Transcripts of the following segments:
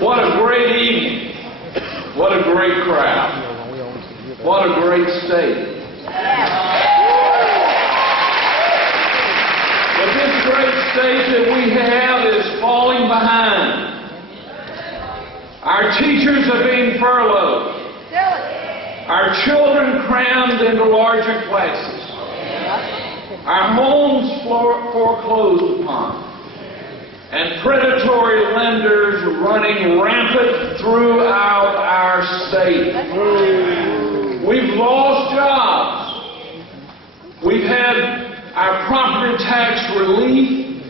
What a great evening. What a great crowd. What a great state. But this great state that we have is falling behind. Our teachers are being furloughed. Our children crammed into larger classes. Our homes foreclosed upon. And predatory lenders running rampant throughout our state. We've lost jobs. We've had our property tax relief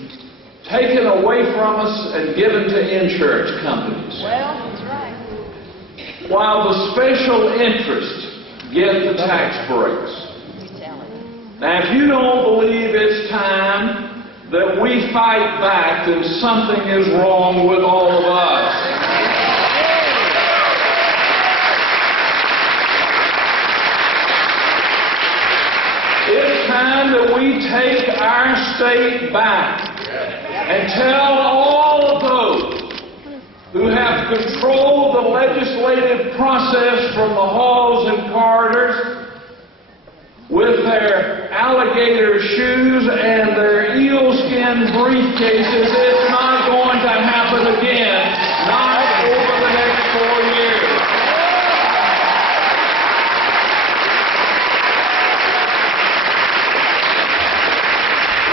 taken away from us and given to insurance companies. Well, that's right. While the special interests get the tax breaks. Now, if you don't believe it's time that we fight back, then something is wrong with all of us. It's time that we take our state back and tell all of those who have controlled the legislative process from the halls and corridors with their alligator shoes and their eelskin briefcases, it's not going to happen again, not over the next 4 years.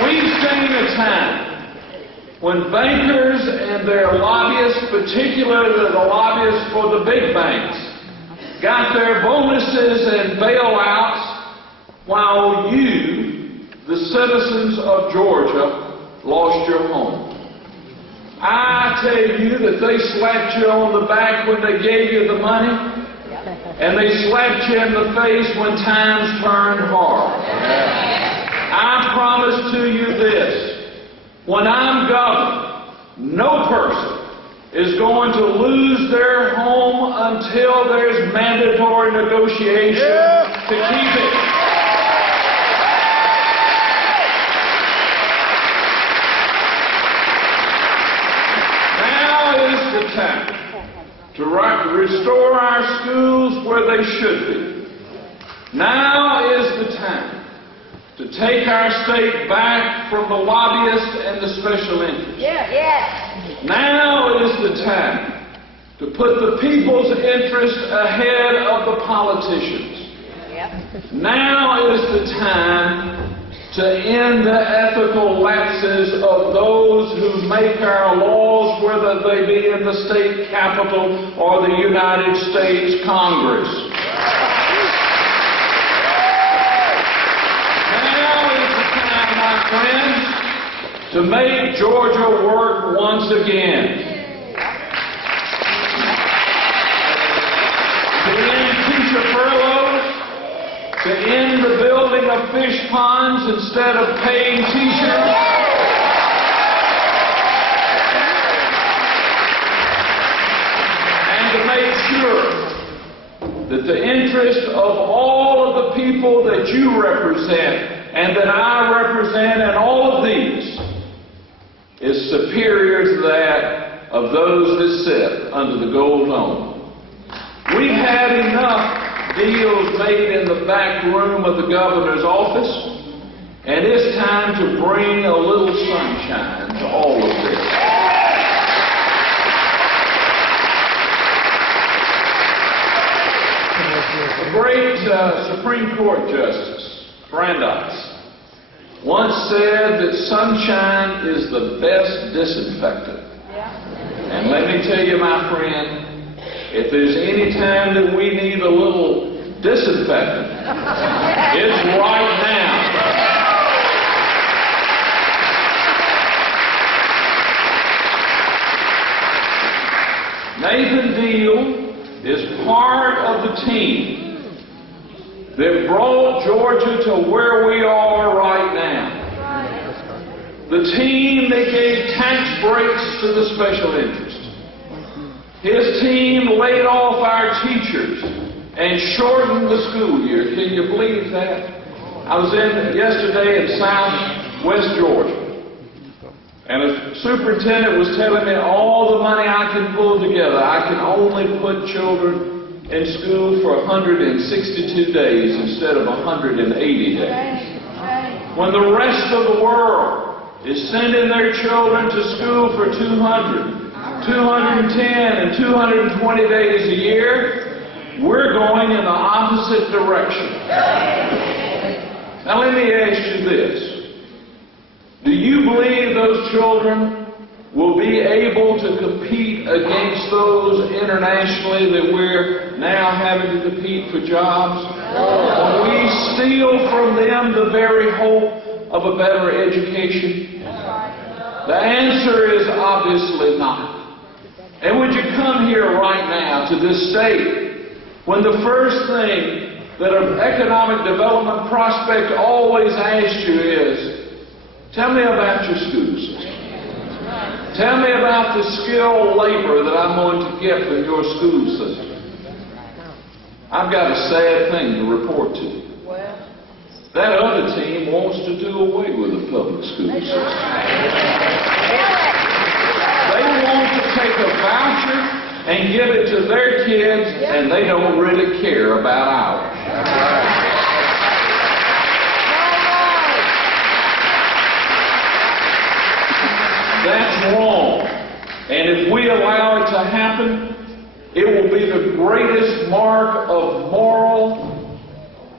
We've seen a time when bankers and their lobbyists, particularly the lobbyists for the big banks, got their bonuses and bailouts, while you, the citizens of Georgia, lost your home. I tell you that they slapped you on the back when they gave you the money, and they slapped you in the face when times turned hard. I promise to you this, when I'm governor, no person is going to lose their home until there's mandatory negotiation to keep it. The time to restore our schools where they should be. Now is the time to take our state back from the lobbyists and the special interests. Now is the time to put the people's interest ahead of the politicians. Now is the time to end the ethical lapses of those who make our laws, whether they be in the state capitol or the United States Congress. Now is the time, my friends, to make Georgia work once again. To end teacher furloughs, to end the building of fish ponds instead of paying teachers, and to make sure that the interest of all of the people that you represent and that I represent and all of these is superior to that of those that sit under the gold dome. We've had enough deals made in the back room of the governor's office, and it's time to bring a little sunshine to all of this. The great Supreme Court Justice Brandeis once said that sunshine is the best disinfectant. And let me tell you, my friend, if there's any time that we need a little disinfectant, it's right now. Nathan Deal is part of the team that brought Georgia to where we are right now. The team that gave tax breaks to the special interest. His team laid off our teachers and shortened the school year. Can you believe that? I was in yesterday in southwest Georgia. And a superintendent was telling me all the money I can pull together, I can only put children in school for 162 days instead of 180 days. When the rest of the world is sending their children to school for 200, 210, and 220 days a year, we're going in the opposite direction. Now let me ask you this. Do you believe those children will be able to compete against those internationally that we're now having to compete for jobs? Will we steal from them the very hope of a better education? The answer is obviously not. And would you come here right now to this state when the first thing that an economic development prospect always asks you is, tell me about your school system. Tell me about the skilled labor that I'm going to get from your school system. I've got a sad thing to report to you. That other team wants to do away with the public school system. They want to take a voucher and give it to their kids, and they don't really care about ours. That's wrong. And if we allow it to happen, it will be the greatest mark of moral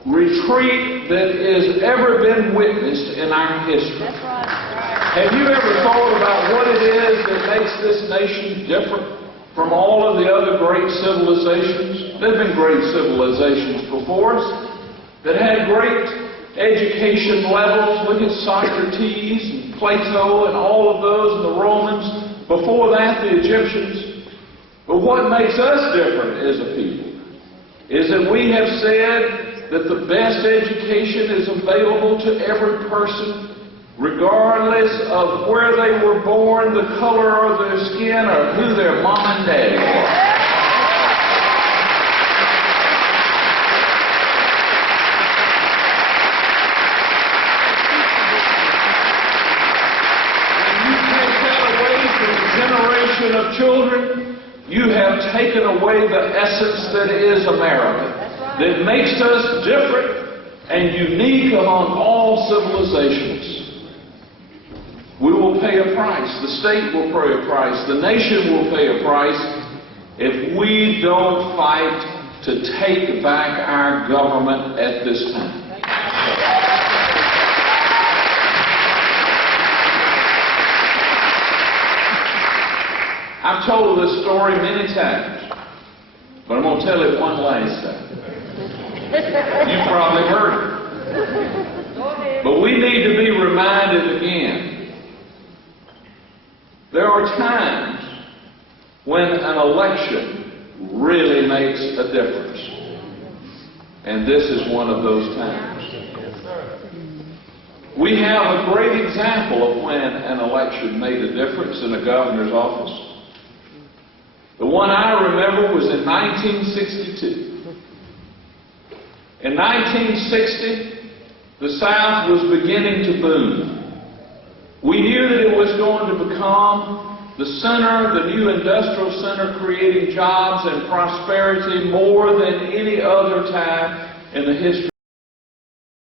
retreat that has ever been witnessed in our history. Have you ever thought about what it is that makes this nation different from all of the other great civilizations? There have been great civilizations before us that had great education levels. Look at Socrates and Plato and all of those, and the Romans. Before that, the Egyptians. But what makes us different as a people is that we have said that the best education is available to every person, regardless of where they were born, the color of their skin, or who their mom and daddy were. Of children, you have taken away the essence that is America, that makes us different and unique among all civilizations. We will pay a price. The state will pay a price. The nation will pay a price if we don't fight to take back our government at this time. I've told this story many times, but I'm going to tell it one last time. You've probably heard it. But we need to be reminded again. There are times when an election really makes a difference. And this is one of those times. We have a great example of when an election made a difference in a governor's office. The one I remember was in 1962. In 1960, the South was beginning to boom. We knew that it was going to become the center, the new industrial center, creating jobs and prosperity more than any other time in the history